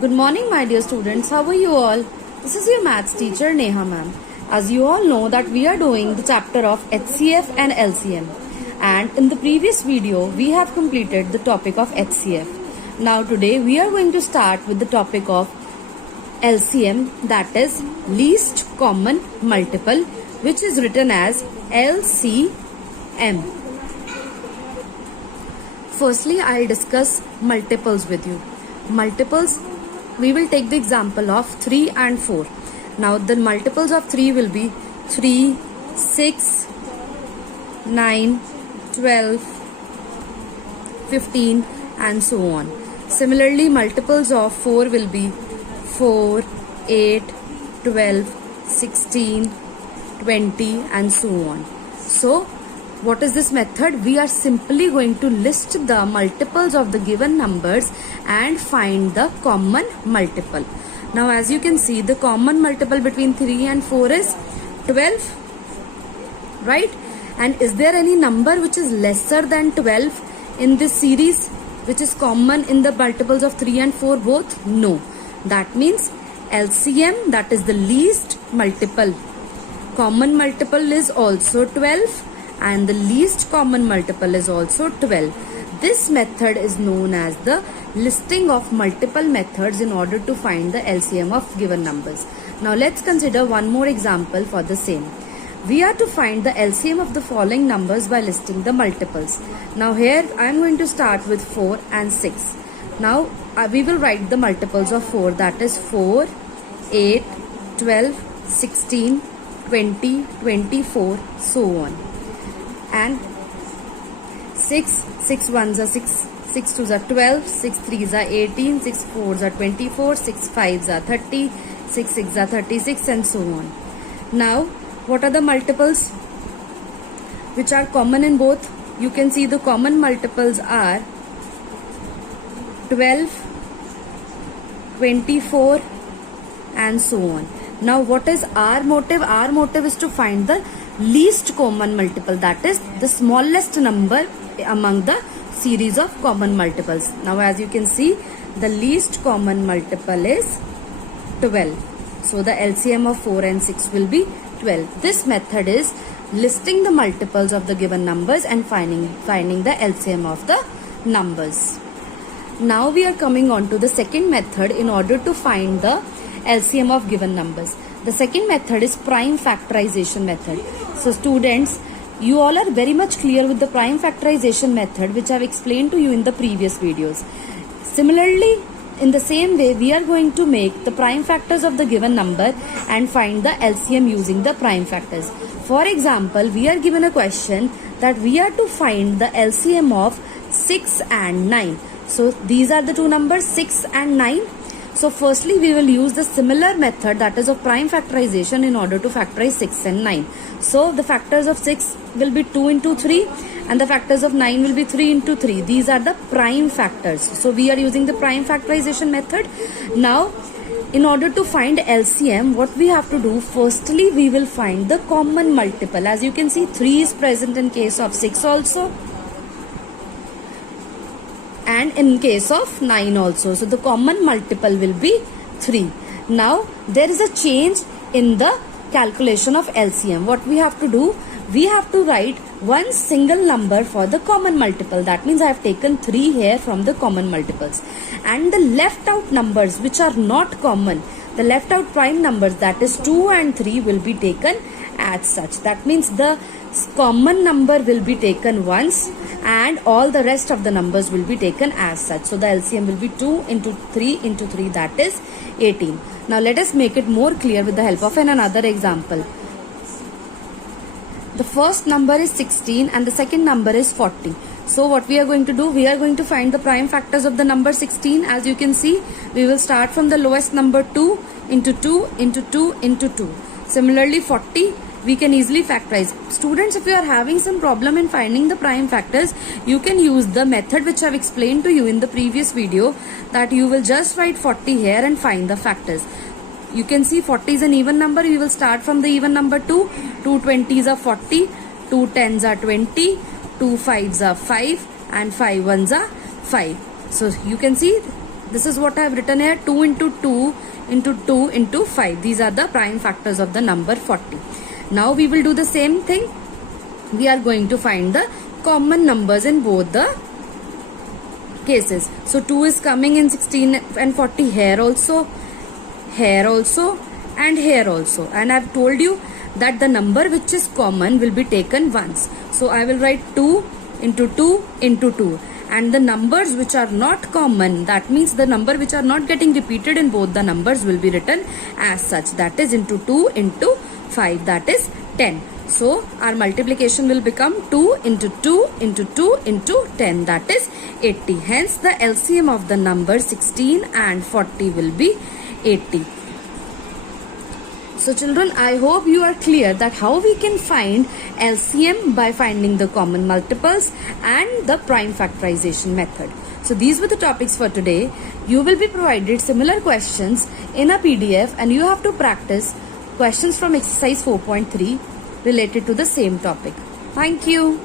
Good morning, my dear students. How are you all? This is your maths teacher Neha ma'am. As you all know that we are doing the chapter of HCF and LCM. And in the previous video, we have completed the topic of HCF. Now today we are going to start with the topic of LCM, that is least common multiple, which is written as LCM. Firstly, I'll discuss multiples with you. Multiples, we will take the example of 3 and 4. Now the multiples of 3 will be 3, 6, 9, 12, 15 and so on. Similarly, multiples of 4 will be 4, 8, 12, 16, 20 and so on. So what is this method? We are simply going to list the multiples of the given numbers and find the common multiple. Now as you can see, the common multiple between 3 and 4 is 12, right? And is there any number which is lesser than 12 in this series, which is common in the multiples of 3 and 4 both? No. That means LCM, that is the least multiple. Common multiple is also 12 and the least common multiple is also 12. This method is known as the listing of multiple methods in order to find the LCM of given numbers. Now let's consider one more example for the same. We are to find the LCM of the following numbers by listing the multiples. Now here I am going to start with 4 and 6. Now we will write the multiples of 4, that is 4, 8, 12, 16, 20, 24, so on. And 6 ones are 6, 6 twos are 12, 6 threes are 18, 6 fours are 24, 6 fives are 30, 6 sixes are 36 and so on. Now what are the multiples which are common in both? You can see the common multiples are 12, 24 and so on. Now what is our motive? Our motive is to find the least common multiple, that is the smallest number among the series of common multiples. Now as you can see, the least common multiple is 12. So the LCM of 4 and 6 will be 12. This method is listing the multiples of the given numbers and finding the LCM of the numbers. Now we are coming on to the second method in order to find the LCM of given numbers. The second method is prime factorization method. So students, you all are very much clear with the prime factorization method, which I have explained to you in the previous videos. Similarly, in the same way, we are going to make the prime factors of the given number and find the LCM using the prime factors. For example, we are given a question that we are to find the LCM of 6 and 9. So these are the two numbers 6 and 9. So firstly we will use the similar method, that is of prime factorization, in order to factorize 6 and 9. So the factors of 6 will be 2 into 3 and the factors of 9 will be 3 into 3. These are the prime factors. So we are using the prime factorization method. Now in order to find LCM, what we have to do, firstly we will find the common multiple. As you can see, 3 is present in case of 6 also, and in case of 9 also. So the common multiple will be 3. Now there is a change in the calculation of LCM. What we have to do, we have to write one single number for the common multiple. That means I have taken 3 here from the common multiples, and the left out numbers which are not common, the left out prime numbers, that is 2 and 3, will be taken as such. That means the common number will be taken once and all the rest of the numbers will be taken as such. So the LCM will be 2 into 3 into 3, that is 18. Now let us make it more clear with the help of another example. The first number is 16 and the second number is 40. So what we are going to do, we are going to find the prime factors of the number 16. As you can see, we will start from the lowest number 2 into 2 into 2 into 2. Similarly 40, we can easily factorize. Students, if you are having some problem in finding the prime factors, you can use the method which I have explained to you in the previous video, that you will just write 40 here and find the factors. You can see 40 is an even number. We will start from the even number 2. 2 20s are 40, 2 10s are 20, 2 5s are 5 and 5 1s are 5. So you can see This is what I have written here, 2 into 2 into 2 into 5. These are the prime factors of the number 40. Now we will do the same thing. We are going to find the common numbers in both the cases. So 2 is coming in 16 and 40 here also, and here also. And I have told you that the number which is common will be taken once. So I will write 2 into 2 into 2. And the numbers which are not common, that means the number which are not getting repeated in both the numbers, will be written as such. That is into 2 into 5, that is 10. So our multiplication will become 2 into 2 into 2 into 10, that is 80. Hence the LCM of the number 16 and 40 will be 80. So children, I hope you are clear that how we can find LCM by finding the common multiples and the prime factorization method. So these were the topics for today. You will be provided similar questions in a PDF and you have to practice questions from exercise 4.3 related to the same topic. Thank you.